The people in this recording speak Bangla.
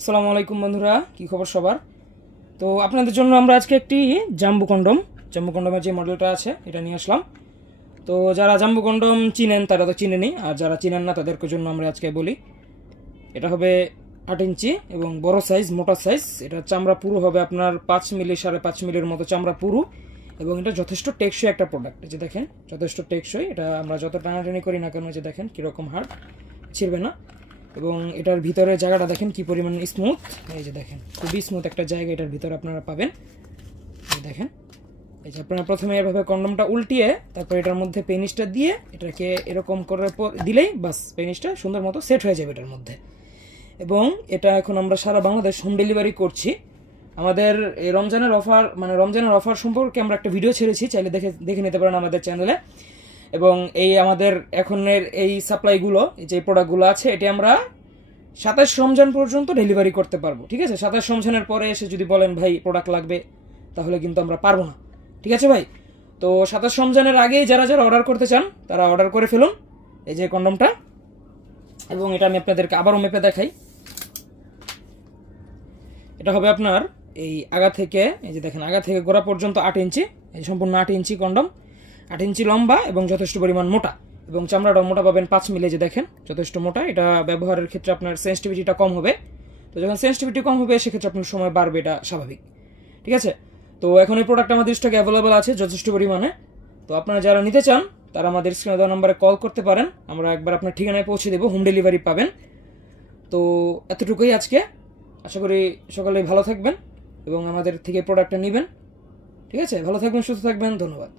আসসালামু আলাইকুম বন্ধুরা, কি খবর সবার? তো আপনাদের জন্য আমরা আজকে একটি জাম্বু কন্ডমের যে মডেলটা আছে এটা নিয়ে আসলাম। তো যারা জাম্বু কন্ডম চিনেন তারা তো চিনেনি, আর যারা চিনেন না তাদেরকে জন্য আমরা আজকে বলি। এটা হবে 8 ইঞ্চি এবং বড় সাইজ, মোটা সাইজ। এটা চামড়া পুরু হবে আপনার 5 মিলি 5.5 মিলির মতো চামড়া পুরু, এবং এটা যথেষ্ট টেকসই একটা প্রোডাক্ট। এই যে দেখেন, যথেষ্ট টেকসই। এটা আমরা যত টানাটানি করি না কেন, যে দেখেন কীরকম হার্ড, ছিঁড়বে না। এবং এটার ভিতরে জায়গাটা দেখেন কি পরিমাণ স্মুথ। এই যে দেখেন, খুবই স্মুথ একটা জায়গা এটার ভিতরে আপনারা পাবেন। এই দেখেন, এই যে আপনারা প্রথমে এভাবে কন্ডমটা উল্টিয়ে তারপর এটার মধ্যে পেনিসটা দিয়ে এটাকে এরকম করে দিলেই বাস পেনিসটা সুন্দর মতো সেট হয়ে যাবে এটার মধ্যে। এবং এটা এখন আমরা সারা বাংলাদেশ হোম ডেলিভারি করছি। আমাদের এই রমজানের অফার সম্পর্কে আমরা একটা ভিডিও ছেড়েছি, চাইলে দেখে নিতে পারেন আমাদের চ্যানেলে। এবং এই আমাদের এখনের এই সাপ্লাইগুলো, যে প্রোডাক্টগুলো আছে, এটি আমরা 27 রমজান পর্যন্ত ডেলিভারি করতে পারবো। ঠিক আছে, 27 রমজানের পরে এসে যদি বলেন ভাই প্রোডাক্ট লাগবে, তাহলে কিন্তু আমরা পারবো না। ঠিক আছে ভাই? তো 27 রমজানের আগেই যারা যারা অর্ডার করতে চান তারা অর্ডার করে ফেলুন এই যে কন্ডমটা। এবং এটা আমি আপনাদেরকে আবারও মেপে দেখাই। এটা হবে আপনার এই আগা থেকে, এই যে দেখেন, আগা থেকে গোড়া পর্যন্ত 8 ইঞ্চি। এই সম্পূর্ণ 8 ইঞ্চি কন্ডম, 8 ইঞ্চি লম্বা এবং যথেষ্ট পরিমাণ মোটা। এবং চামড়াটা মোটা পাবেন 5 মিলি, যে দেখেন যথেষ্ট মোটা। এটা ব্যবহারের ক্ষেত্রে আপনার সেন্সিটিভিটিটা কম হবে। তো যখন সেন্সিটিভিটি কম হবে সেক্ষেত্রে আপনার সময় বাড়বে, এটা স্বাভাবিক। ঠিক আছে? তো এখন এই প্রোডাক্ট আমাদের স্টকে অ্যাভেলেবল আছে যথেষ্ট পরিমাণে। তো আপনারা যারা নিতে চান তারা আমাদের স্ক্রিনে দেওয়া নাম্বারে কল করতে পারেন, আমরা একবার আপনার ঠিকানায় পৌঁছে দেবো, হোম ডেলিভারি পাবেন। তো এতটুকুই আজকে। আশা করি সকালে ভালো থাকবেন এবং আমাদের থেকে প্রোডাক্টটা নেবেন। ঠিক আছে? ভালো থাকবেন, সুস্থ থাকবেন, ধন্যবাদ।